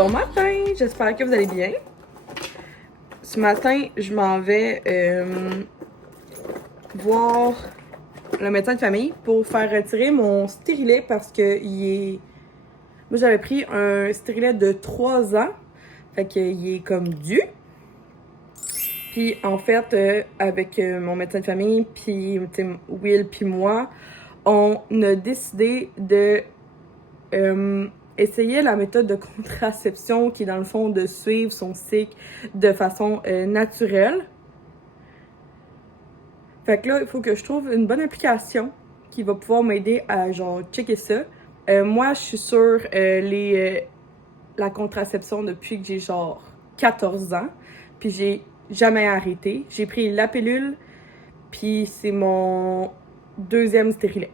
Bon matin, j'espère que vous allez bien. Ce matin, je m'en vais voir le médecin de famille pour faire retirer mon stérilet parce que moi j'avais pris un stérilet de 3 ans, fait qu'il est comme dû. Puis en fait, avec mon médecin de famille, puis Will puis moi, on a décidé de essayer la méthode de contraception qui est dans le fond de suivre son cycle de façon naturelle. Fait que là, il faut que je trouve une bonne application qui va pouvoir m'aider à genre checker ça. Moi, je suis sur la contraception depuis que j'ai genre 14 ans. Puis j'ai jamais arrêté. J'ai pris la pilule, puis c'est mon deuxième stérilet.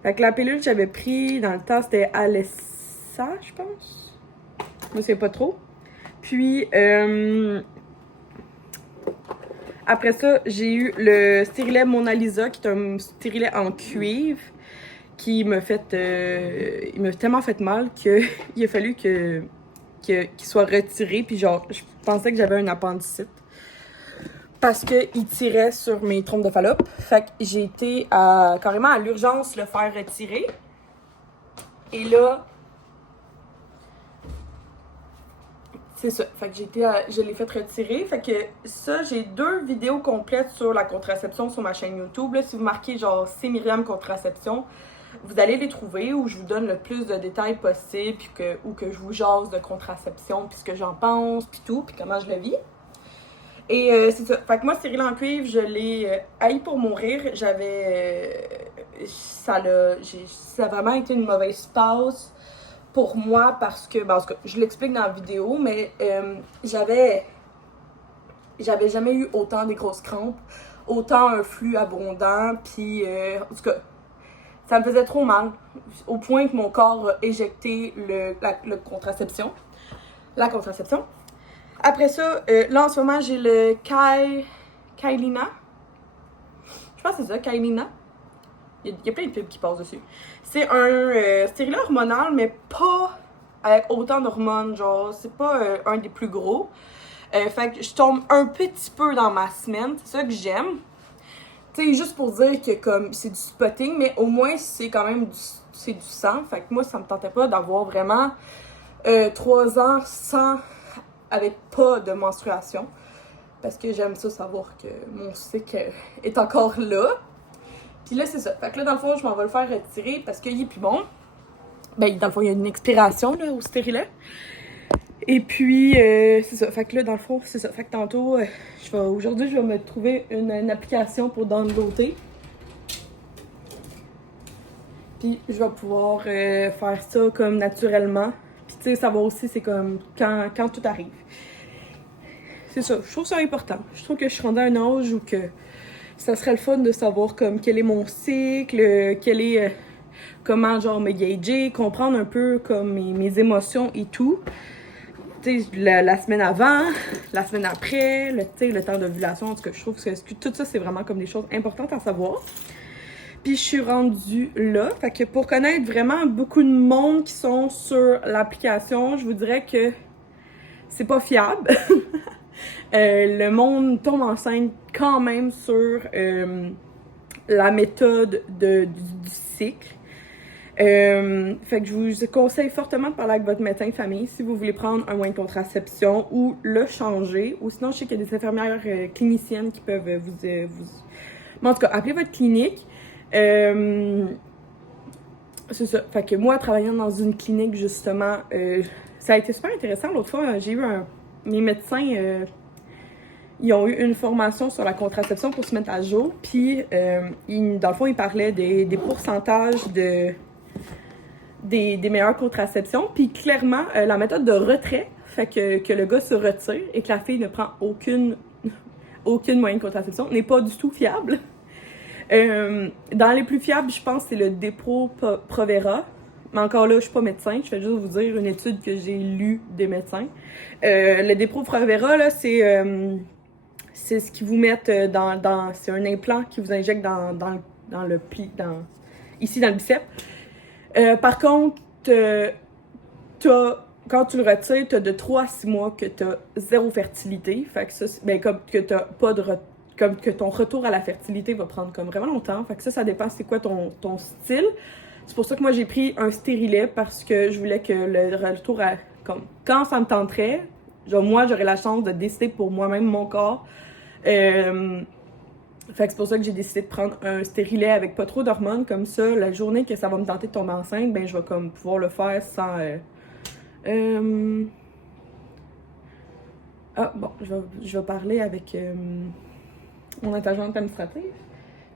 Fait que la pilule que j'avais pris dans le temps, c'était Alessa, je pense. Moi, c'est pas trop. Puis, après ça, j'ai eu le stérilet Mona Lisa, qui est un stérilet en cuivre, qui m'a fait... il m'a tellement fait mal qu'il a fallu qu'il soit retiré. Puis genre, je pensais que j'avais un appendicite. Parce qu'il tirait sur mes trompes de Fallope. Fait que j'ai été carrément à l'urgence le faire retirer. Et là, c'est ça. Fait que je l'ai fait retirer. Fait que ça, j'ai 2 vidéos complètes sur la contraception sur ma chaîne YouTube. Là, si vous marquez genre c'est Myriam Contraception, vous allez les trouver où je vous donne le plus de détails possible, puis ou que je vous jase de contraception, puis ce que j'en pense, puis tout, puis comment je le vis. Et c'est ça. Fait que moi, stérilet en cuivre, je l'ai haï pour mourir. Ça a vraiment été une mauvaise passe pour moi parce que, en tout cas, je l'explique dans la vidéo, mais j'avais jamais eu autant des grosses crampes, autant un flux abondant, puis en tout cas, ça me faisait trop mal, au point que mon corps a éjecté la contraception. Après ça, là en ce moment, j'ai le Kyleena. Je pense que c'est ça, Kyleena. Il y a plein de pubs qui passent dessus. C'est un stérilet hormonal, mais pas avec autant d'hormones. Genre, c'est pas un des plus gros. Fait que je tombe un petit peu dans ma semaine. C'est ça que j'aime. Tu sais, juste pour dire que comme c'est du spotting, mais au moins c'est quand même du sang. Fait que moi, ça me tentait pas d'avoir vraiment 3 ans avec pas de menstruation. Parce que j'aime ça savoir que mon cycle est encore là. Puis là, c'est ça. Fait que là, dans le fond, je m'en vais le faire retirer parce qu'il est plus bon. Ben, dans le fond, il y a une expiration là, au stérilet. Et puis, c'est ça. Fait que là, dans le fond, c'est ça. Fait que tantôt, aujourd'hui, je vais me trouver une application pour downloader. Puis, je vais pouvoir faire ça comme naturellement. Puis, tu sais, savoir aussi, c'est comme quand tout arrive. C'est ça. Je trouve ça important. Je trouve que je suis rendue à un âge où que ça serait le fun de savoir comme quel est mon cycle, comment genre me gager, comprendre un peu comme mes émotions et tout. Tu sais, la semaine avant, la semaine après, le temps d'ovulation, en tout cas, je trouve que tout ça, c'est vraiment comme des choses importantes à savoir. Puis je suis rendue là, fait que pour connaître vraiment beaucoup de monde qui sont sur l'application, je vous dirais que c'est pas fiable. Le monde tombe enceinte quand même sur la méthode du cycle. Fait que je vous conseille fortement de parler avec votre médecin de famille si vous voulez prendre un moyen de contraception ou le changer. Ou sinon, je sais qu'il y a des infirmières cliniciennes qui peuvent vous... Mais en tout cas, appelez votre clinique. C'est ça. Fait que moi, travaillant dans une clinique, justement, ça a été super intéressant. L'autre fois, j'ai eu mes médecins... ils ont eu une formation sur la contraception pour se mettre à jour. Puis, dans le fond, ils parlaient des pourcentages des meilleures contraceptions. Puis, clairement, la méthode de retrait fait que le gars se retire et que la fille ne prend aucune moyenne de contraception n'est pas du tout fiable. Dans les plus fiables, je pense que c'est le Depo-Provera. Mais encore là, je suis pas médecin, je vais juste vous dire une étude que j'ai lue des médecins. Le Depo-Provera, là, c'est ce qu'ils vous mettent c'est un implant qui vous injecte dans le pli, ici dans le biceps. Par contre, quand tu le retires, t'as de 3 à 6 mois que t'as zéro fertilité. Fait que ça, ben, comme que t'as pas de comme que ton retour à la fertilité va prendre comme vraiment longtemps. Fait que ça dépend c'est quoi ton style. C'est pour ça que moi j'ai pris un stérilet parce que je voulais que le retour à comme quand ça me tenterait, genre moi j'aurais la chance de décider pour moi-même mon corps. Fait que c'est pour ça que j'ai décidé de prendre un stérilet avec pas trop d'hormones, comme ça la journée que ça va me tenter de tomber enceinte, ben je vais comme pouvoir le faire sans ah bon, je vais parler avec mon intervenante administrative.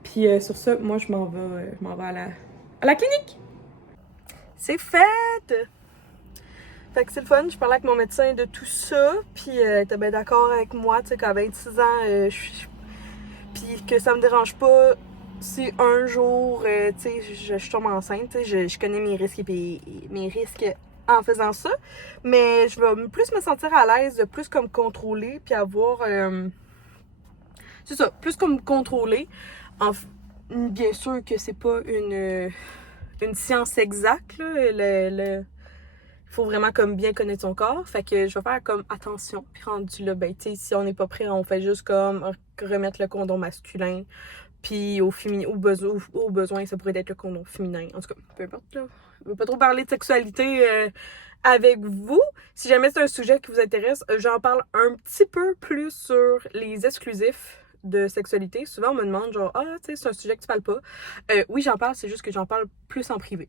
Puis sur ça, moi je m'en vais à la clinique. C'est fait! Fait que c'est le fun, je parlais avec mon médecin de tout ça, puis elle était bien d'accord avec moi, tu sais, qu'à 26 ans, je suis... Puis que ça me dérange pas si un jour, tu sais, je tombe enceinte, tu sais, je connais mes risques et mes risques en faisant ça, mais je vais plus me sentir à l'aise de plus comme contrôler, puis avoir... c'est ça, plus comme contrôler. Bien sûr que c'est pas une science exacte, là, il faut vraiment comme bien connaître son corps, fait que je vais faire comme attention, puis rendu là, ben tu sais, si on n'est pas prêt, on fait juste comme remettre le condom masculin, puis au besoin, ça pourrait être le condom féminin, en tout cas, peu importe là. Je veux pas trop parler de sexualité avec vous. Si jamais c'est un sujet qui vous intéresse, j'en parle un petit peu plus sur les exclusifs de sexualité. Souvent, on me demande genre, ah, tu sais, c'est un sujet que tu parles pas. Oui, j'en parle, c'est juste que j'en parle plus en privé.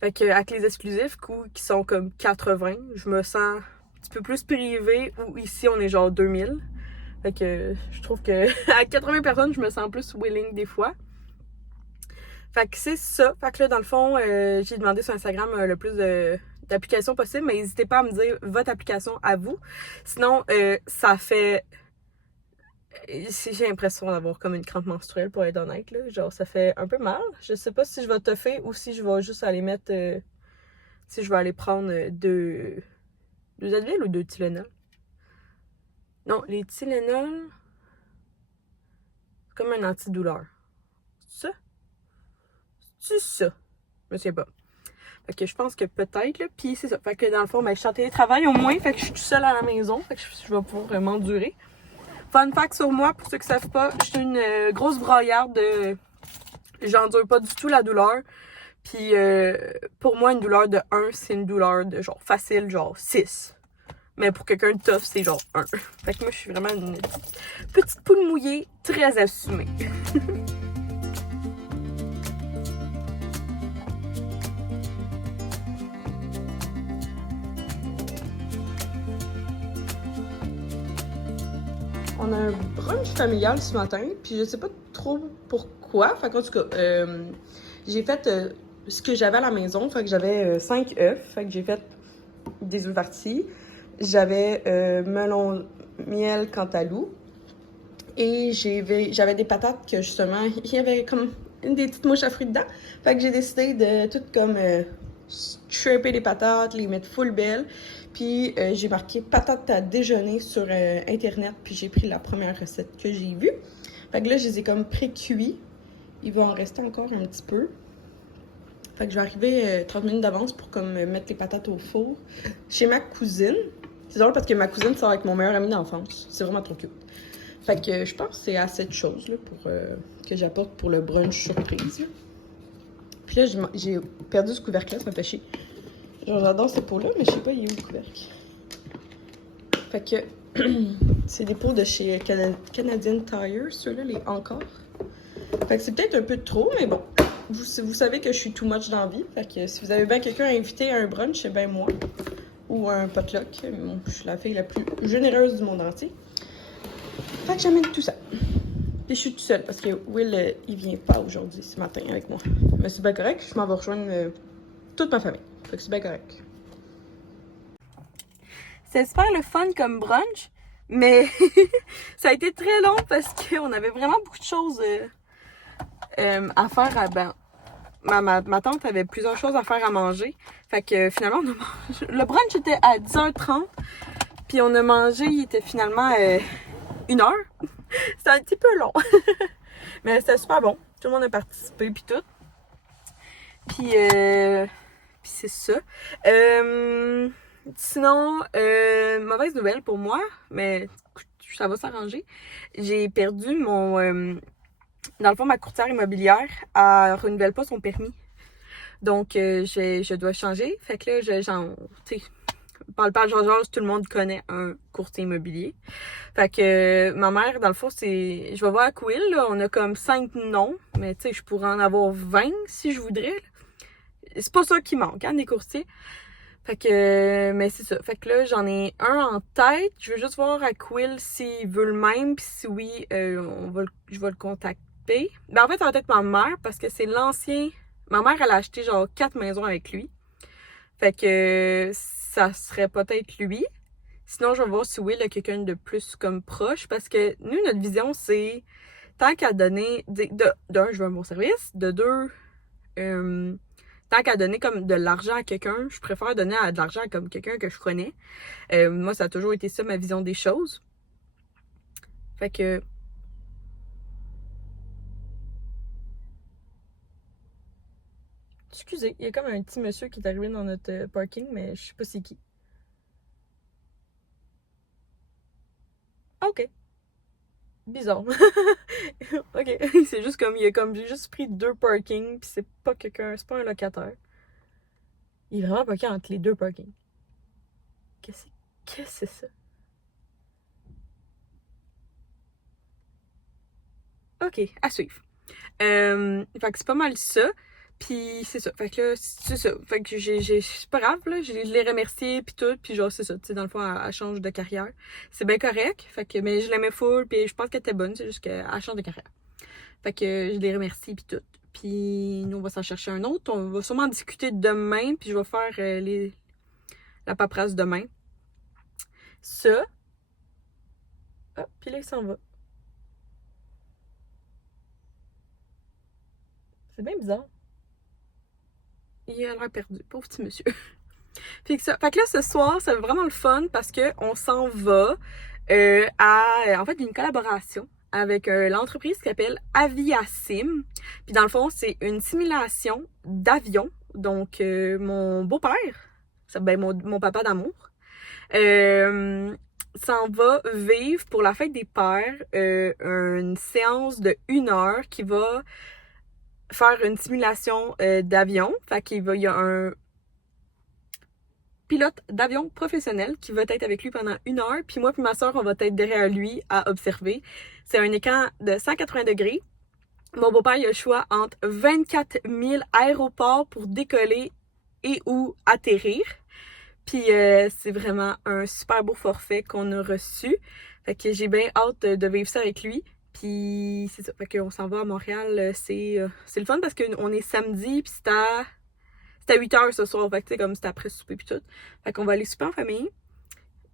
Fait que, avec les exclusifs, qui sont comme 80, je me sens un petit peu plus privée, ou ici, on est genre 2000. Fait que, je trouve que à 80 personnes, je me sens plus willing des fois. Fait que c'est ça. Fait que là, dans le fond, j'ai demandé sur Instagram le plus d'applications possible, mais n'hésitez pas à me dire votre application à vous. Sinon, ça fait... J'ai l'impression d'avoir comme une crampe menstruelle, pour être honnête, là. Genre, ça fait un peu mal. Je sais pas si je vais toffer ou si je vais juste aller mettre... si je vais aller prendre deux Advil ou deux Tylenol. Non, les Tylenol, c'est comme un antidouleur. C'est ça? C'est ça? Je me souviens pas. Fait que je pense que peut-être, là. Puis c'est ça. Fait que dans le fond, ben, je suis en télétravail au moins. Fait que je suis toute seule à la maison. Fait que je vais pouvoir m'endurer. Fun fact sur moi, pour ceux qui savent pas, je suis une grosse braillarde. J'endure pas du tout la douleur. Puis pour moi, une douleur de 1, c'est une douleur de genre facile, genre 6. Mais pour quelqu'un de tough, c'est genre 1. Fait que moi, je suis vraiment une petite poule mouillée, très assumée. On a un brunch familial ce matin, puis je sais pas trop pourquoi. Fait qu'en tout cas, j'ai fait ce que j'avais à la maison. Fait que j'avais 5 œufs. Fait que j'ai fait des œufs farcis. J'avais melon miel cantalou. Et j'avais des patates que justement, il y avait comme des petites mouches à fruits dedans. Fait que j'ai décidé de tout comme stripper les patates, les mettre full belles. Puis j'ai marqué patates à déjeuner sur internet. Puis j'ai pris la première recette que j'ai vue. Fait que là, je les ai comme pré-cuits. Il va en rester encore un petit peu. Fait que je vais arriver 30 minutes d'avance pour comme mettre les patates au four chez ma cousine. C'est drôle parce que ma cousine sort avec mon meilleur ami d'enfance. C'est vraiment trop cute. Fait que je pense que c'est assez de choses là, pour, que j'apporte pour le brunch surprise. Là. Puis là, j'ai perdu ce couvercle-là, ça m'a fait chier. Genre, j'adore ces pots-là, mais je sais pas, il est où le couvercle. Fait que c'est des pots de chez Canadian Tire, ceux-là, les encore. Fait que c'est peut-être un peu de trop, mais bon. Vous savez que je suis too much dans la vie. Fait que si vous avez bien quelqu'un à inviter à un brunch, c'est bien moi. Ou un potluck. Bon, je suis la fille la plus généreuse du monde entier. Fait que j'amène tout ça. Puis je suis toute seule parce que Will, il vient pas aujourd'hui, ce matin, avec moi. Mais c'est bien correct, je m'en vais rejoindre toute ma famille. Fait que c'est bien correct. C'est super le fun comme brunch, mais ça a été très long parce qu'on avait vraiment beaucoup de choses à faire. Ma tante avait plusieurs choses à faire à manger. Fait que finalement, on a mangé. Le brunch était à 10h30. Puis on a mangé, il était finalement 1 heure. C'était un petit peu long. Mais c'était super bon. Tout le monde a participé puis tout. Puis Puis c'est ça. Sinon, mauvaise nouvelle pour moi, mais ça va s'arranger. J'ai perdu mon... dans le fond, ma courtière immobilière, elle renouvelle pas son permis. Donc, je dois changer. Fait que là, tu sais, parle pas genre, tout le monde connaît un courtier immobilier. Fait que ma mère, dans le fond, c'est... Je vais voir à Quill, là, on a comme 5 noms, mais tu sais, je pourrais en avoir 20 si je voudrais. Là. C'est pas ça qui manque, hein, des courtiers. Fait que... Mais c'est ça. Fait que là, j'en ai un en tête. Je veux juste voir à Quill s'il veut le même, puis si oui, je vais le contacter. Ben en fait, ça va être ma mère, parce que c'est l'ancien... Ma mère, elle a acheté genre 4 maisons avec lui. Fait que ça serait peut-être lui. Sinon, je vais voir si Will a quelqu'un de plus comme proche. Parce que nous, notre vision, c'est tant qu'à donner... d'un, je veux un bon service. De deux, tant qu'à donner comme de l'argent à quelqu'un, je préfère donner de l'argent à comme quelqu'un que je connais. Moi, ça a toujours été ça, ma vision des choses. Fait que... Excusez, il y a comme un petit monsieur qui est arrivé dans notre parking, mais je sais pas c'est qui. Ok. Bizarre. Ok. C'est juste comme, il a comme juste pris 2 parkings, pis c'est pas quelqu'un, c'est pas un locataire. Il est vraiment parké entre les 2 parkings. Qu'est-ce que c'est ça? Ok, à suivre. Fait que c'est pas mal ça. Puis c'est ça. Fait que là, c'est ça. Fait que c'est pas grave, là. Je l'ai remercié, puis tout. Puis genre, c'est ça. Tu sais, dans le fond, elle change de carrière. C'est bien correct. Fait que, mais je l'aimais full, puis je pense qu'elle était bonne. C'est juste qu'elle change de carrière. Fait que je les remercie, puis tout. Puis nous, on va s'en chercher un autre. On va sûrement discuter demain, puis je vais faire la paperasse demain. Ça. Ah, puis là, il s'en va. C'est bien bizarre. Il a l'air perdu, pauvre petit monsieur. Fait que là, ce soir, c'est vraiment le fun parce qu'on s'en va en fait, une collaboration avec l'entreprise qui s'appelle Aviasim. Puis dans le fond, c'est une simulation d'avion. Donc, mon beau-père, ben, mon papa d'amour, s'en va vivre pour la fête des pères une séance de 1 heure qui va faire une simulation d'avion. Fait qu'il y a un pilote d'avion professionnel qui va être avec lui pendant 1 heure. Puis moi puis ma soeur, on va être derrière lui à observer. C'est un écran de 180 degrés. Mon beau-père, il a le choix entre 24 000 aéroports pour décoller et ou atterrir. Puis c'est vraiment un super beau forfait qu'on a reçu. Fait que j'ai bien hâte de vivre ça avec lui. Puis c'est ça. Fait qu'on s'en va à Montréal. C'est le fun parce qu'on est samedi, puis c'est à 8 h ce soir. Fait que tu sais, comme c'était après souper puis tout. Fait qu'on va aller souper en famille.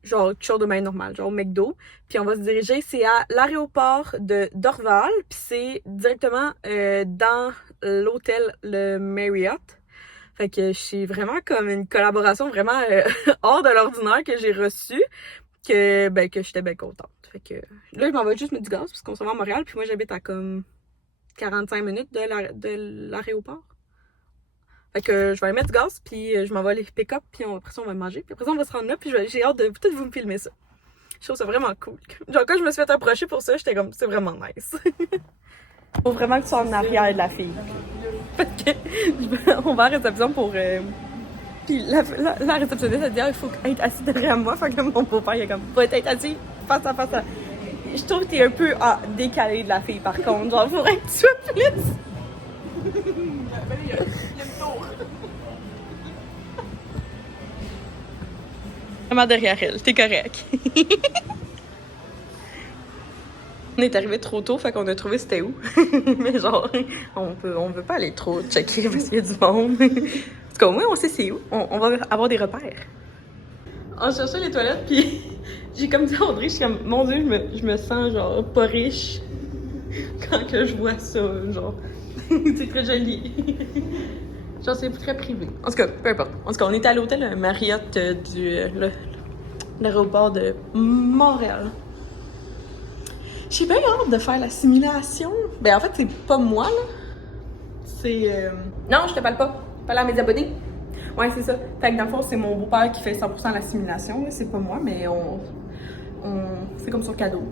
Genre, quelque chose de bien normal, genre au McDo. Puis on va se diriger, c'est à l'aéroport de Dorval. Puis c'est directement dans l'hôtel, le Marriott. Fait que c'est vraiment comme une collaboration vraiment hors de l'ordinaire que j'ai reçue. Que j'étais bien contente. Fait que là, je m'en vais juste mettre du gaz parce qu'on s'en va à Montréal. Puis moi, j'habite à comme 45 minutes de l'aéroport. Fait que je vais aller mettre du gaz, puis je m'en vais aller pick-up, puis après ça, on va manger. Puis après ça, on va se rendre là, puis j'ai hâte de peut-être vous me filmer ça. Je trouve ça vraiment cool. Genre, quand je me suis fait approcher pour ça, j'étais comme, c'est vraiment nice. Faut vraiment que tu sois en arrière de la fille. Fait que, on va à la réception pour... Puis la réceptionniste, elle dit, il faut être assis derrière moi. Fait que mon beau-père, il est comme, faut être assis face à face. Je trouve que t'es un peu décalé de la fille, par contre. Genre, faudrait que tu sois plus... Il y a le tour. Vraiment derrière elle, t'es correct. On est arrivé trop tôt, fait qu'on a trouvé c'était où. Mais genre, on veut pas aller trop checker parce qu'il y a du monde. En tout cas, au moins on sait c'est où. On va avoir des repères. On cherchait les toilettes, puis j'ai comme dit à Audrey, je suis comme, mon Dieu, je me sens genre pas riche quand que je vois ça, genre. C'est très joli. Genre, c'est très privé. En tout cas, peu importe. En tout cas, on était à l'hôtel Marriott de l'aéroport de Montréal. J'ai bien hâte de faire la simulation. Ben, en fait, c'est pas moi, là. C'est... Non, je te parle pas. Parle à mes abonnés. Ouais, c'est ça. Fait que dans le fond, c'est mon beau-père qui fait 100% la simulation. C'est pas moi, mais c'est comme son cadeau.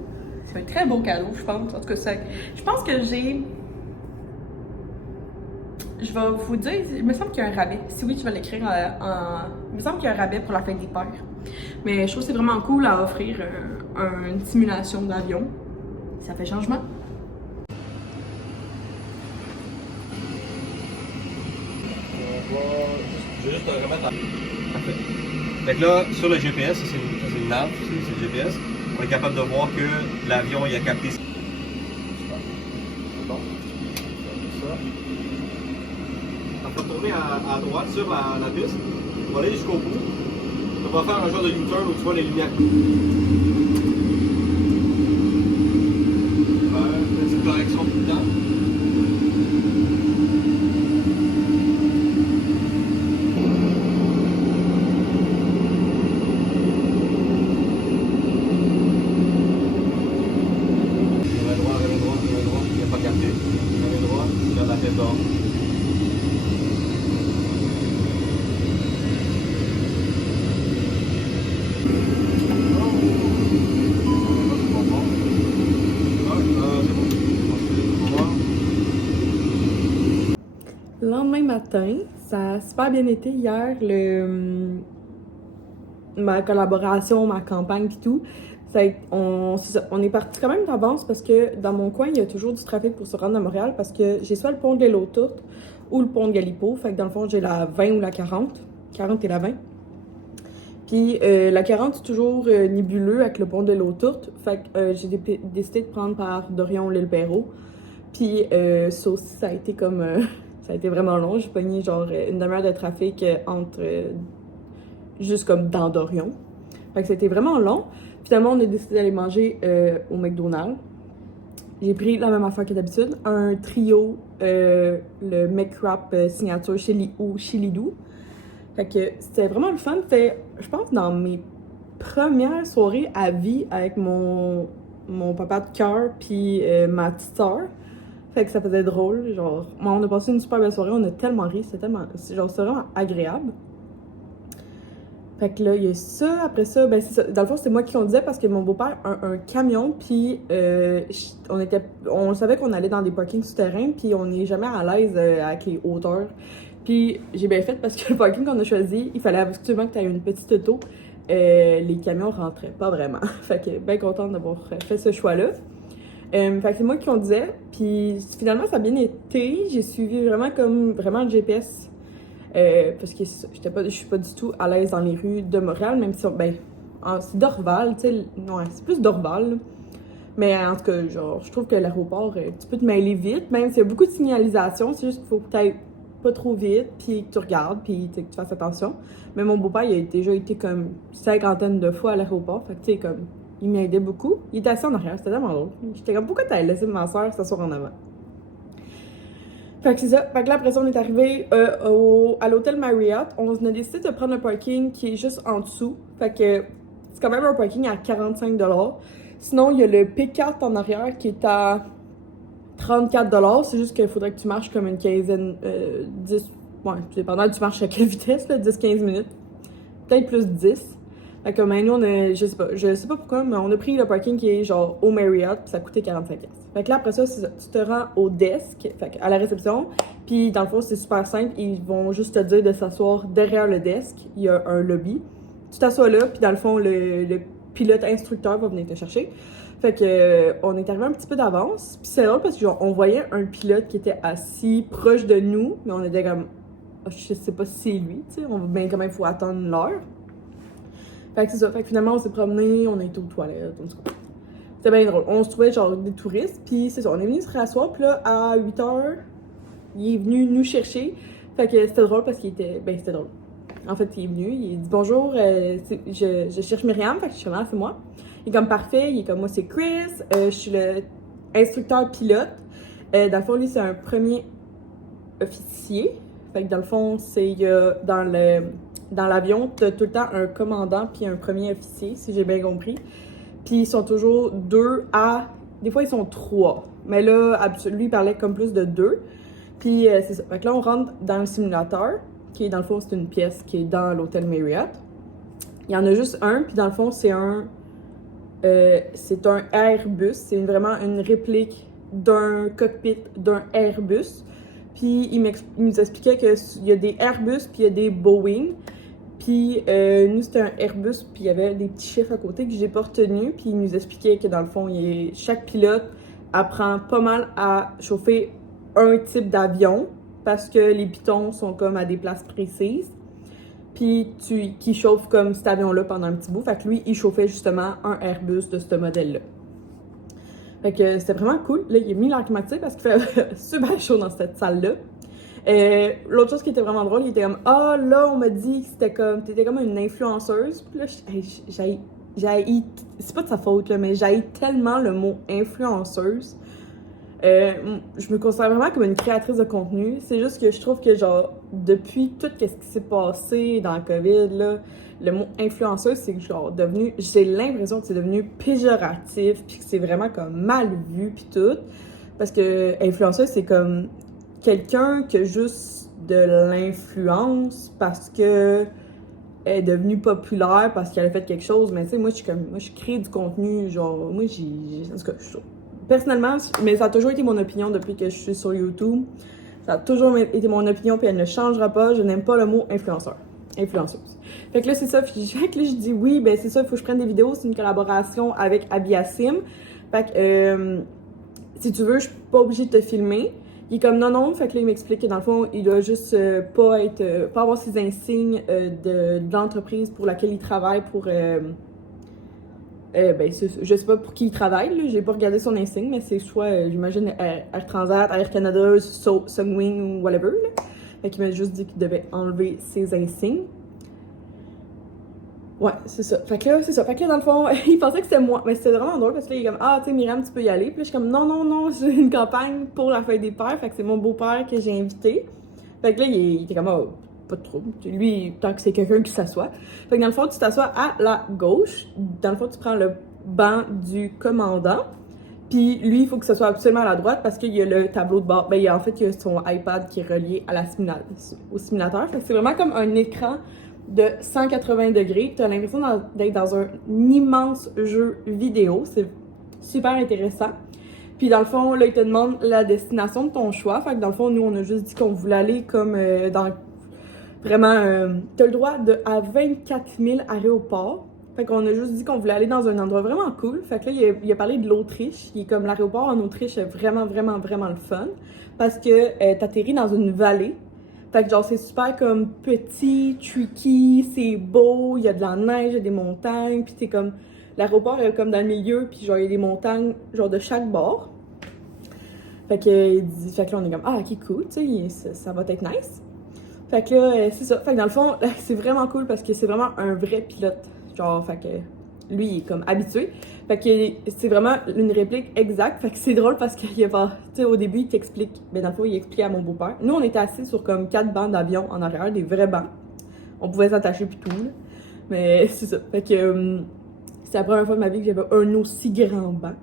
C'est un très beau cadeau, je pense. En tout cas, je pense que j'ai. Je vais vous dire, il me semble qu'il y a un rabais. Si oui, je vais l'écrire Il me semble qu'il y a un rabais pour la fête des pères. Mais je trouve que c'est vraiment cool à offrir une simulation d'avion. Ça fait changement. Je vais juste te remettre en... Parfait. Fait que là, sur le GPS, ça c'est une nav, c'est le GPS. On est capable de voir que l'avion il a capté. Super. C'est bon. Ça. On va tourner à droite sur la piste. On va aller jusqu'au bout. On va faire un genre de U-turn où tu vois les lumières. Petite correction tout le temps. Le lendemain matin, ça a super bien été hier, ma collaboration, ma campagne et tout. On est parti quand même d'avance parce que dans mon coin, il y a toujours du trafic pour se rendre à Montréal parce que j'ai soit le pont de l'île aux Tourtes ou le pont de Galipo. Fait que dans le fond, j'ai la 20 ou la 40. 40 et la 20. Puis la 40, c'est toujours nébuleux avec le pont de l'île aux Tourtes. Fait que j'ai décidé de prendre par Dorion l'île Perrault. Puis ça aussi, ça a été comme... ça a été vraiment long. J'ai pogné genre une demi-heure de trafic entre... juste comme dans Dorion. Fait que c'était vraiment long. Finalement, on a décidé d'aller manger au McDonald's. J'ai pris la même affaire que d'habitude. Un trio, le McWrap signature chili doux. Fait que c'était vraiment le fun. C'était, je pense, dans mes premières soirées à vie avec mon papa de cœur puis ma petite soeur. Fait que ça faisait drôle. Genre, on a passé une super belle soirée. On a tellement ri. C'était vraiment agréable. Fait que là, il y a ça. Après ça, ben c'est ça. Dans le fond, c'était moi qui conduisais parce que mon beau-père a un camion, puis on savait qu'on allait dans des parkings souterrains, puis on n'est jamais à l'aise avec les hauteurs. Puis j'ai bien fait parce que le parking qu'on a choisi, il fallait absolument que tu aies une petite auto. Les camions rentraient pas vraiment. Fait que bien contente d'avoir fait ce choix-là. Fait que c'est moi qui conduisais, puis finalement, ça a bien été. J'ai suivi vraiment le GPS. Parce que je suis pas du tout à l'aise dans les rues de Montréal, même si c'est Dorval, tu sais, ouais, c'est plus Dorval. Mais en tout cas, genre, je trouve que l'aéroport, tu peux te mêler vite, même s'il y a beaucoup de signalisation, c'est juste qu'il faut que tu ailles pas trop vite, puis que tu regardes, puis que tu fasses attention. Mais mon beau-père, il a déjà été comme 50 de fois à l'aéroport, fait que tu sais, comme, il m'aidait beaucoup. Il était assis en arrière, c'était tellement drôle. J'étais comme, pourquoi t'as laissé ma soeur s'asseoir en avant? Fait que c'est ça. Fait que là, après ça, on est arrivé à l'hôtel Marriott. On a décidé de prendre un parking qui est juste en dessous. Fait que c'est quand même un parking à 45 $. Sinon, il y a le P4 en arrière qui est à 34 $. C'est juste qu'il faudrait que tu marches comme une quinzaine, 10, ouais, dépendant, tu marches à quelle vitesse, là, 10-15 minutes. Peut-être plus 10. Fait que nous, je sais pas pourquoi, mais on a pris le parking qui est genre au Marriott, puis ça coûtait 45$. Fait que là, après ça, c'est ça, tu te rends au desk, fait à la réception, puis dans le fond, c'est super simple, ils vont juste te dire de s'asseoir derrière le desk, il y a un lobby. Tu t'assois là, puis dans le fond, le pilote instructeur va venir te chercher. Fait que on est arrivé un petit peu d'avance, puis c'est drôle parce que genre, on voyait un pilote qui était assis proche de nous, mais on était comme, je sais pas si c'est lui, tu sais, ben quand même, il faut attendre l'heure. Fait que c'est ça. Fait que finalement, on s'est promené, on a été aux toilettes, en tout cas. C'était bien drôle. On se trouvait genre des touristes, puis c'est ça. On est venu se rasseoir, puis là, à 8h, il est venu nous chercher. Fait que c'était drôle parce qu'il était. Ben, c'était drôle. En fait, il est venu, il a dit bonjour, je cherche Myriam, fait que je suis là, c'est moi. Il est comme parfait, il est comme moi, c'est Chris, je suis le instructeur pilote. Dans le fond, lui, c'est un premier officier. Fait que dans le fond, c'est dans l'avion, tu as tout le temps un commandant puis un premier officier, si j'ai bien compris. Puis ils sont toujours 2 à... Des fois, ils sont 3. Mais là, lui, il parlait comme plus de 2. Puis c'est ça. Fait que là, on rentre dans le simulateur. qui est dans le fond, c'est une pièce qui est dans l'hôtel Marriott. Il y en a juste un, puis dans le fond, c'est un Airbus. C'est vraiment une réplique d'un cockpit d'un Airbus. Puis il nous expliquait qu'il y a des Airbus, puis il y a des Boeing. Puis nous, c'était un Airbus, puis il y avait des petits chiffres à côté que j'ai pas retenus. Puis il nous expliquait que dans le fond, chaque pilote apprend pas mal à chauffer un type d'avion parce que les pitons sont comme à des places précises. Puis qui chauffe comme cet avion-là pendant un petit bout. Fait que lui, il chauffait justement un Airbus de ce modèle-là. Fait que c'était vraiment cool. Là, il a mis l'air climatisé parce qu'il fait super chaud dans cette salle-là. L'autre chose qui était vraiment drôle, il était comme ah là on m'a dit que t'étais comme une influenceuse. Puis là j'ai c'est pas de sa faute là, mais j'ai tellement le mot influenceuse. Je me considère vraiment comme une créatrice de contenu. C'est juste que je trouve que genre depuis tout ce qui s'est passé dans la COVID là, le mot influenceuse c'est genre devenu, j'ai l'impression que c'est devenu péjoratif puis que c'est vraiment comme mal vu puis tout parce que influenceuse c'est comme quelqu'un qui a juste de l'influence parce que elle est devenue populaire parce qu'elle a fait quelque chose, mais tu sais, moi, je crée du contenu, genre, moi, en tout cas, personnellement, mais ça a toujours été mon opinion depuis que je suis sur YouTube. Ça a toujours été mon opinion, puis elle ne changera pas. Je n'aime pas le mot influenceuse. Fait que là, c'est ça. Fait que là, je dis oui, ben c'est ça, il faut que je prenne des vidéos. C'est une collaboration avec Abiassim. Fait que, si tu veux, je suis pas obligée de te filmer. Il est comme non, fait que là, il m'explique que dans le fond, il doit juste pas avoir ses insignes de l'entreprise pour laquelle il travaille pour. Je sais pas pour qui il travaille, là, j'ai pas regardé son insigne, mais c'est soit, j'imagine, Air Transat, Air Canada, Sunwing ou whatever. Là. Fait qu'il m'a juste dit qu'il devait enlever ses insignes. Ouais, c'est ça. Fait que là, dans le fond, il pensait que c'était moi. Mais c'était vraiment drôle parce que là, il est comme ah, tu sais, Myriam, tu peux y aller. Puis là, je suis comme non, j'ai une campagne pour la fête des pères. Fait que c'est mon beau-père que j'ai invité. Fait que là, il était comme oh, pas de trouble. Lui, tant que c'est quelqu'un qui s'assoit. Fait que dans le fond, tu t'assois à la gauche. Dans le fond, tu prends le banc du commandant. Puis lui, il faut que ce soit absolument à la droite parce qu'il y a le tableau de bord. Ben, il y a son iPad qui est relié à au simulateur. Fait que c'est vraiment comme un écran de 180 degrés. Tu as l'impression d'être dans un immense jeu vidéo. C'est super intéressant. Puis dans le fond, là, il te demande la destination de ton choix. Fait que dans le fond, nous, on a juste dit qu'on voulait aller comme dans vraiment... tu as le droit à 24 000 aéroports. Fait qu'on a juste dit qu'on voulait aller dans un endroit vraiment cool. Fait que là, il a parlé de l'Autriche. Il est comme l'aéroport en Autriche est vraiment, vraiment, vraiment le fun. Parce que t'atterris dans une vallée. Fait que genre, c'est super comme petit, tricky, c'est beau, il y a de la neige, il y a des montagnes, puis c'est comme... L'aéroport est comme dans le milieu, puis genre, il y a des montagnes, genre, de chaque bord. Fait que là, on est comme, ah, ok, cool, tu sais, ça va être nice. Fait que là, c'est ça. Fait que dans le fond, c'est vraiment cool parce que c'est vraiment un vrai pilote. Genre, fait que lui, il est comme habitué. Fait que c'est vraiment une réplique exacte. Fait que c'est drôle parce qu'il y a pas, tu sais, au début, il t'explique, ben dans le fond, il expliquait à mon beau-père. Nous, on était assis sur comme 4 bancs d'avion en arrière, des vrais bancs. On pouvait s'attacher puis tout, là. Mais c'est ça. Fait que c'est la première fois de ma vie que j'avais un aussi grand banc.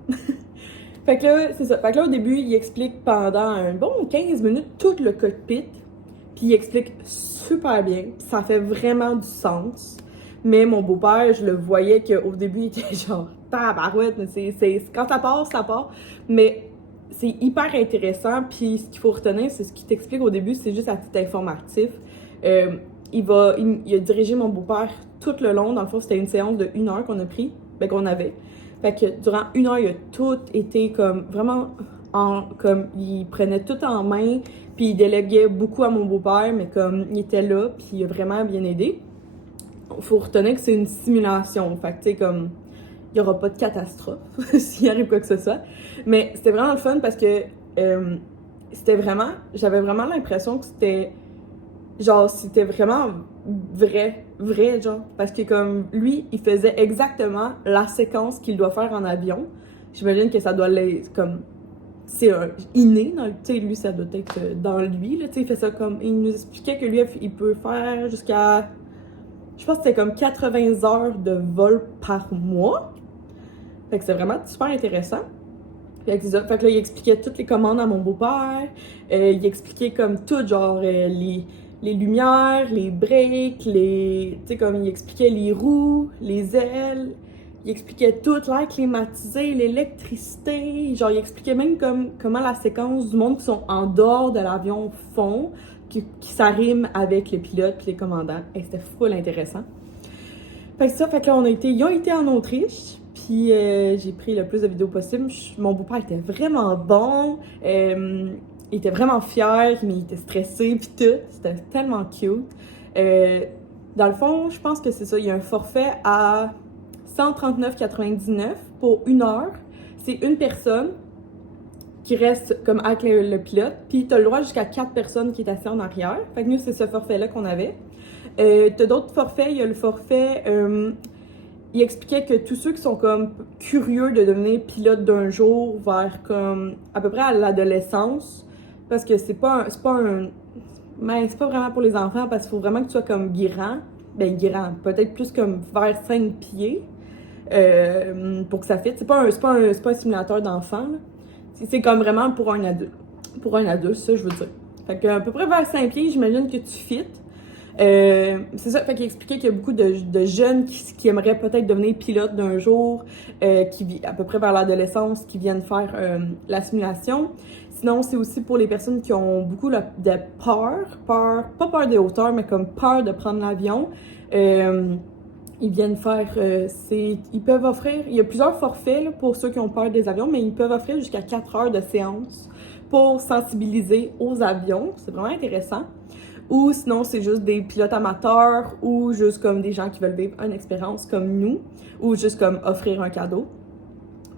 Fait que là, c'est ça. Fait que là, au début, il explique pendant un bon 15 minutes tout le cockpit. Puis il explique super bien. Ça fait vraiment du sens. Mais mon beau-père, je le voyais qu'au début, il était genre tabarouette, mais quand ça part. Mais c'est hyper intéressant. Puis ce qu'il faut retenir, c'est ce qu'il t'explique au début, c'est juste à titre informatif. Il a dirigé mon beau-père tout le long. Dans le fond, c'était une séance de 1 heure qu'on avait. Fait que durant 1 heure, il a tout été comme vraiment comme il prenait tout en main. Puis il déléguait beaucoup à mon beau-père, mais comme il était là, puis il a vraiment bien aidé. Faut retenir que c'est une simulation. Fait que, tu sais, comme, il n'y aura pas de catastrophe s'il arrive quoi que ce soit. Mais c'était vraiment le fun parce que j'avais vraiment l'impression que c'était vraiment vrai, genre. Parce que, comme, lui, il faisait exactement la séquence qu'il doit faire en avion. J'imagine que ça doit l'être, comme, c'est inné, tu sais, lui, ça doit être dans lui, là, tu sais, il fait ça comme, il nous expliquait que lui, il peut faire jusqu'à, je pense que c'était comme 80 heures de vol par mois. Fait que c'est vraiment super intéressant. Fait que là, il expliquait toutes les commandes à mon beau-père. Il expliquait comme tout, genre, les lumières, les breaks, tu sais, comme il expliquait les roues, les ailes, il expliquait tout, l'air climatisé, l'électricité, genre il expliquait même comment la séquence du monde qui sont en dehors de l'avion font, qui s'arrime avec le pilote puis les commandants. Et c'était full intéressant. Fait que ça, fait qu'ils ont été en Autriche, puis j'ai pris le plus de vidéos possible. Mon beau-père était vraiment bon, il était vraiment fier, mais il était stressé, puis tout. C'était tellement cute. Dans le fond, je pense que c'est ça, il y a un forfait à 139,99 pour 1 heure. C'est une personne qui reste comme avec le pilote, puis t'as le droit jusqu'à 4 personnes qui est assis en arrière. Fait que nous, c'est ce forfait-là qu'on avait. T'as d'autres forfaits, il y a le forfait... il expliquait que tous ceux qui sont comme curieux de devenir pilote d'un jour vers comme à peu près à l'adolescence, parce que c'est pas vraiment pour les enfants, parce qu'il faut vraiment que tu sois comme grand, peut-être plus comme vers 5 pieds, pour que ça fitte. C'est pas un simulateur d'enfant, là. C'est comme vraiment pour un adulte. Pour un adulte, ça je veux dire. Fait que à peu près vers 5 pieds, j'imagine que tu fites. C'est ça, fait qu'il expliquait qu'il y a beaucoup de jeunes qui aimeraient peut-être devenir pilote d'un jour, qui vivent à peu près vers l'adolescence, qui viennent faire la simulation. Sinon, c'est aussi pour les personnes qui ont beaucoup de peur, pas peur des hauteurs, mais comme peur de prendre l'avion. Ils viennent faire, ils peuvent offrir, il y a plusieurs forfaits là, pour ceux qui ont peur des avions, mais ils peuvent offrir jusqu'à 4 heures de séance pour sensibiliser aux avions. C'est vraiment intéressant. Ou sinon, c'est juste des pilotes amateurs ou juste comme des gens qui veulent vivre une expérience comme nous ou juste comme offrir un cadeau.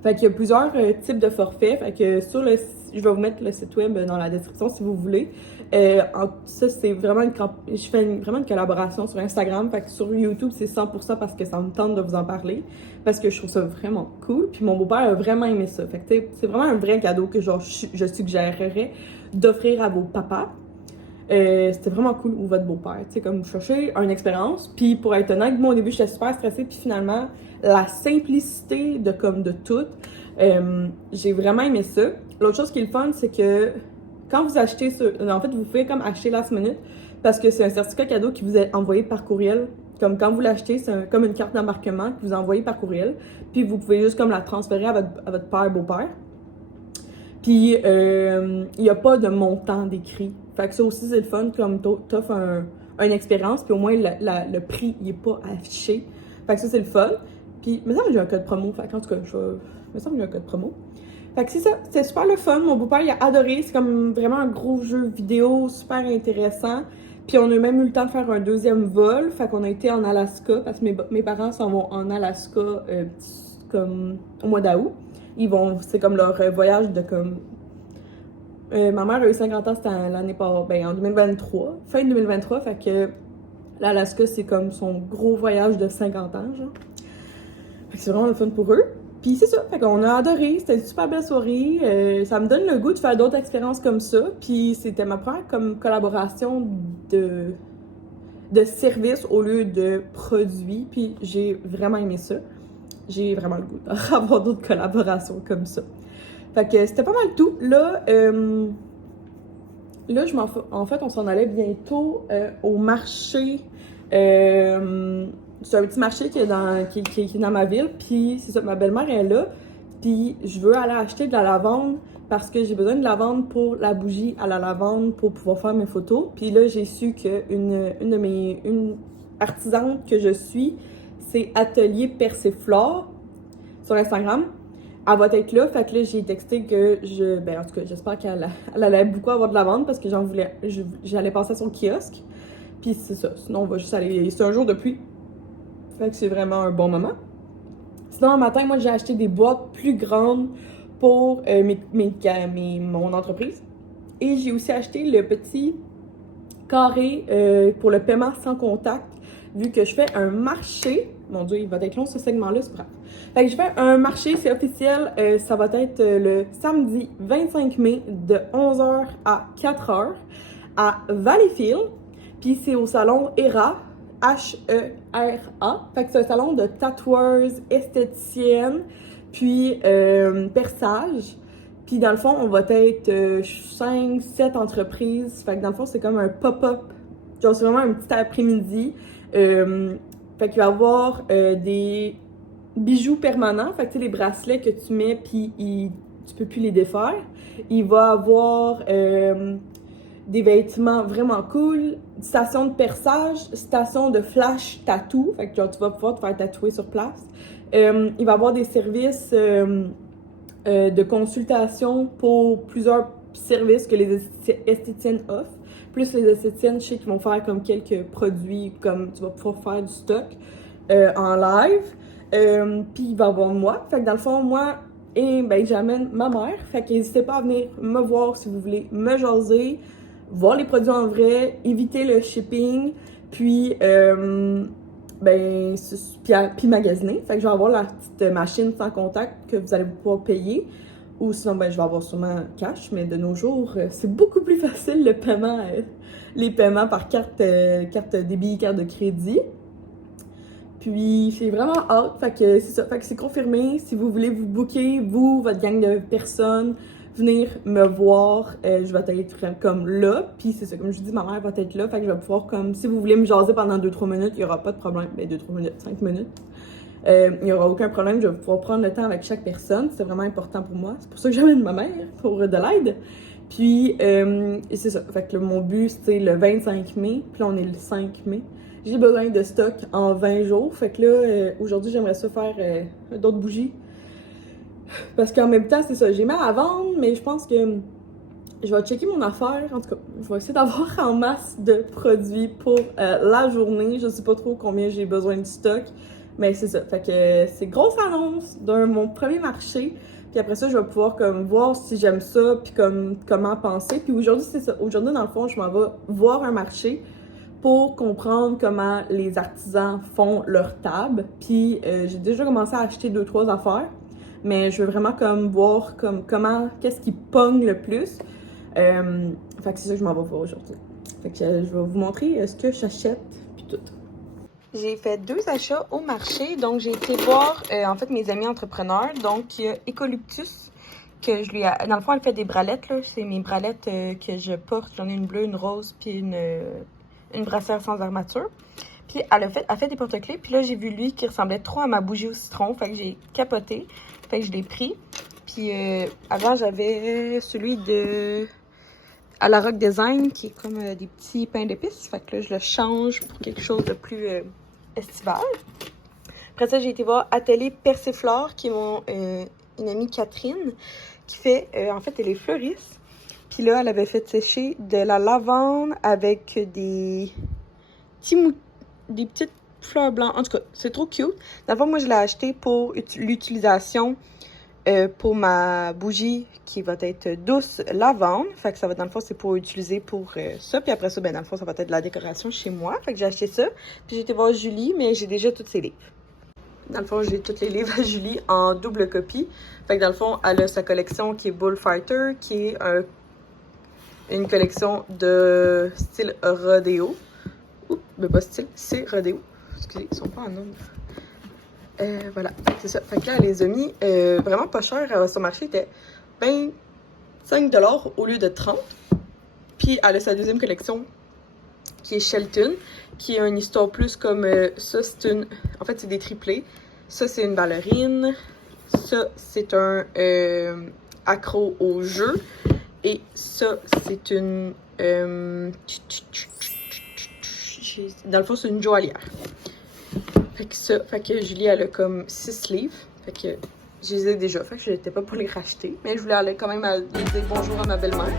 Fait qu'il y a plusieurs types de forfaits. Fait que je vais vous mettre le site web dans la description si vous voulez. Ça, c'est vraiment je fais vraiment une collaboration sur Instagram. Fait que sur YouTube, c'est 100% parce que ça me tente de vous en parler. Parce que je trouve ça vraiment cool. Puis mon beau-père a vraiment aimé ça. Fait que c'est vraiment un vrai cadeau que genre je suggérerais d'offrir à vos papas. C'était vraiment cool, ou votre beau-père, tu sais, comme chercher une expérience. Puis pour être honnête, moi au début j'étais super stressée, puis finalement la simplicité de tout, j'ai vraiment aimé ça. L'autre chose qui est le fun, c'est que quand vous achetez en fait vous pouvez comme acheter last minute parce que c'est un certificat cadeau qui vous est envoyé par courriel. Comme quand vous l'achetez, c'est comme une carte d'embarquement que vous envoyez par courriel, puis vous pouvez juste comme la transférer à votre père, beau-père. Puis, il n'y a pas de montant décrit. Fait que ça aussi, c'est le fun, comme t'offres une expérience, puis au moins, le prix, il n'est pas affiché. Fait que ça, c'est le fun. Puis, il me semble que j'ai un code promo. Fait que, en tout cas, il me semble que j'ai un code promo. Fait que c'est ça, c'est super le fun. Mon beau-père, il a adoré. C'est comme vraiment un gros jeu vidéo, super intéressant. Puis, on a même eu le temps de faire un deuxième vol. Fait qu'on a été en Alaska, parce que mes parents s'en vont en Alaska, comme au mois d'août. C'est comme leur voyage de comme... ma mère a eu 50 ans, c'était l'année en 2023, fin 2023, fait que l'Alaska, c'est comme son gros voyage de 50 ans, genre. Fait que c'est vraiment le fun pour eux. Puis c'est ça, fait qu'on a adoré, c'était une super belle soirée, ça me donne le goût de faire d'autres expériences comme ça, puis c'était ma première comme collaboration de service au lieu de produits, puis j'ai vraiment aimé ça. J'ai vraiment le goût d'avoir d'autres collaborations comme ça. Fait que c'était pas mal tout. Là, en fait, on s'en allait bientôt au marché. C'est un petit marché qui est dans ma ville. Puis c'est ça, ma belle-mère est là. Puis je veux aller acheter de la lavande parce que j'ai besoin de lavande pour la bougie à la lavande pour pouvoir faire mes photos. Puis là, j'ai su une artisane que je suis, c'est Atelier Persiflore sur Instagram. Elle va être là, fait que là, j'ai texté que en tout cas, j'espère qu'elle allait beaucoup avoir de la vente parce que j'allais passer à son kiosque. Puis c'est ça, sinon on va juste aller, c'est un jour de pluie. Fait que c'est vraiment un bon moment. Sinon, un matin, moi, j'ai acheté des boîtes plus grandes pour mon entreprise. Et j'ai aussi acheté le petit carré pour le paiement sans contact, vu que je fais un marché. Mon Dieu, il va être long ce segment-là, c'est bref. Fait que je fais un marché, c'est officiel. Ça va être le samedi 25 mai de 11h à 4h à Valleyfield. Puis c'est au salon ERA, H-E-R-A. Fait que c'est un salon de tatoueuses, esthéticiennes, puis perçage. Puis dans le fond, on va être 5-7 entreprises. Fait que dans le fond, c'est comme un pop-up Genre, c'est vraiment un petit après-midi. Fait qu'il va y avoir des bijoux permanents. Fait que tu sais, les bracelets que tu mets, puis tu peux plus les défaire. Il va y avoir des vêtements vraiment cool, station de perçage, station de flash tattoo. Fait que genre, tu vas pouvoir te faire tatouer sur place. Il va y avoir des services de consultation pour plusieurs services que les esthéticiennes offrent. Plus les esthéticiennes, je sais qu'ils vont faire comme quelques produits, comme tu vas pouvoir faire du stock en live. Puis il va y avoir moi. Fait que dans le fond, moi et j'amène ma mère. Fait que n'hésitez pas à venir me voir si vous voulez me jaser, voir les produits en vrai, éviter le shipping, puis puis magasiner. Fait que je vais avoir la petite machine sans contact que vous allez pouvoir payer. Ou sinon, je vais avoir sûrement cash, mais de nos jours, c'est beaucoup plus facile le paiement, les paiements par carte débit, carte de crédit. Puis, j'ai vraiment hâte, fait que c'est ça, fait que c'est confirmé. Si vous voulez vous booker, vous, votre gang de personnes, venir me voir, je vais être comme là. Puis c'est ça, comme je vous dis, ma mère va être là, fait que je vais pouvoir comme, si vous voulez me jaser pendant 2-3 minutes, il n'y aura pas de problème. 2-3 minutes, 5 minutes. Il n'y aura aucun problème, je vais pouvoir prendre le temps avec chaque personne. C'est vraiment important pour moi. C'est pour ça que j'amène ma mère, pour de l'aide. Puis, c'est ça. Fait que mon but, c'est le 25 mai. Puis là, on est le 5 mai. J'ai besoin de stock en 20 jours. Fait que là, aujourd'hui, j'aimerais ça faire d'autres bougies. Parce qu'en même temps, c'est ça. J'ai mal à vendre, mais je pense que je vais checker mon affaire. En tout cas, je vais essayer d'avoir en masse de produits pour la journée. Je sais pas trop combien j'ai besoin de stock. Mais c'est ça, fait que c'est grosse annonce de mon premier marché. Puis après ça, je vais pouvoir comme voir si j'aime ça, puis comme comment penser. Puis aujourd'hui, c'est ça. Aujourd'hui, dans le fond, je m'en vais voir un marché pour comprendre comment les artisans font leur table. Puis j'ai déjà commencé à acheter 2-3 affaires. Mais je veux vraiment comme voir comme comment, qu'est-ce qui pogne le plus. Fait que c'est ça que je m'en vais voir aujourd'hui. Fait que je vais vous montrer ce que j'achète, puis tout. J'ai fait 2 achats au marché, donc j'ai été voir en fait mes amis entrepreneurs. Donc il y a Eucalyptus, que je lui ai... Dans le fond, elle fait des bralettes, là. C'est mes bralettes que je porte. J'en ai une bleue, une rose, puis une brassière sans armature. Puis elle a fait des porte-clés, puis là j'ai vu lui qui ressemblait trop à ma bougie au citron, fait que j'ai capoté, fait que je l'ai pris. Puis avant j'avais celui de à la Rock Design qui est comme des petits pains d'épices, fait que là je le change pour quelque chose de plus estival. Après ça, j'ai été voir Atelier Persiflore, qui est une amie Catherine, qui fait, en fait, elle est fleuriste. Puis là, elle avait fait sécher de la lavande avec des petites fleurs blanches. En tout cas, c'est trop cute. D'abord, moi, je l'ai acheté pour l'utilisation pour ma bougie qui va être douce lavande. Fait que ça va, dans le fond, c'est pour utiliser pour ça. Puis après ça, dans le fond, ça va être de la décoration chez moi. Fait que j'ai acheté ça. Puis j'ai été voir Julie, mais j'ai déjà tous ses livres. Dans le fond, j'ai tous les livres à Julie en double copie. Fait que dans le fond, elle a sa collection qui est Bullfighter, qui est une collection de style rodéo. Oups, mais pas style, c'est rodéo. Excusez, ils sont pas en nombre. Voilà, c'est ça. Fait que là, elle les a mis vraiment pas cher. Son marché était 25$ au lieu de 30$. Puis elle a sa deuxième collection qui est Shelton, qui a une histoire plus comme ça, c'est une... En fait, c'est des triplés. Ça, c'est une ballerine. Ça, c'est un accro au jeu. Et ça, c'est une... dans le fond, c'est une joaillière. Fait que Julie, elle a comme 6 livres. Fait que je les ai déjà. Fait que je n'étais pas pour les racheter. Mais je voulais aller quand même aller dire bonjour à ma belle-mère.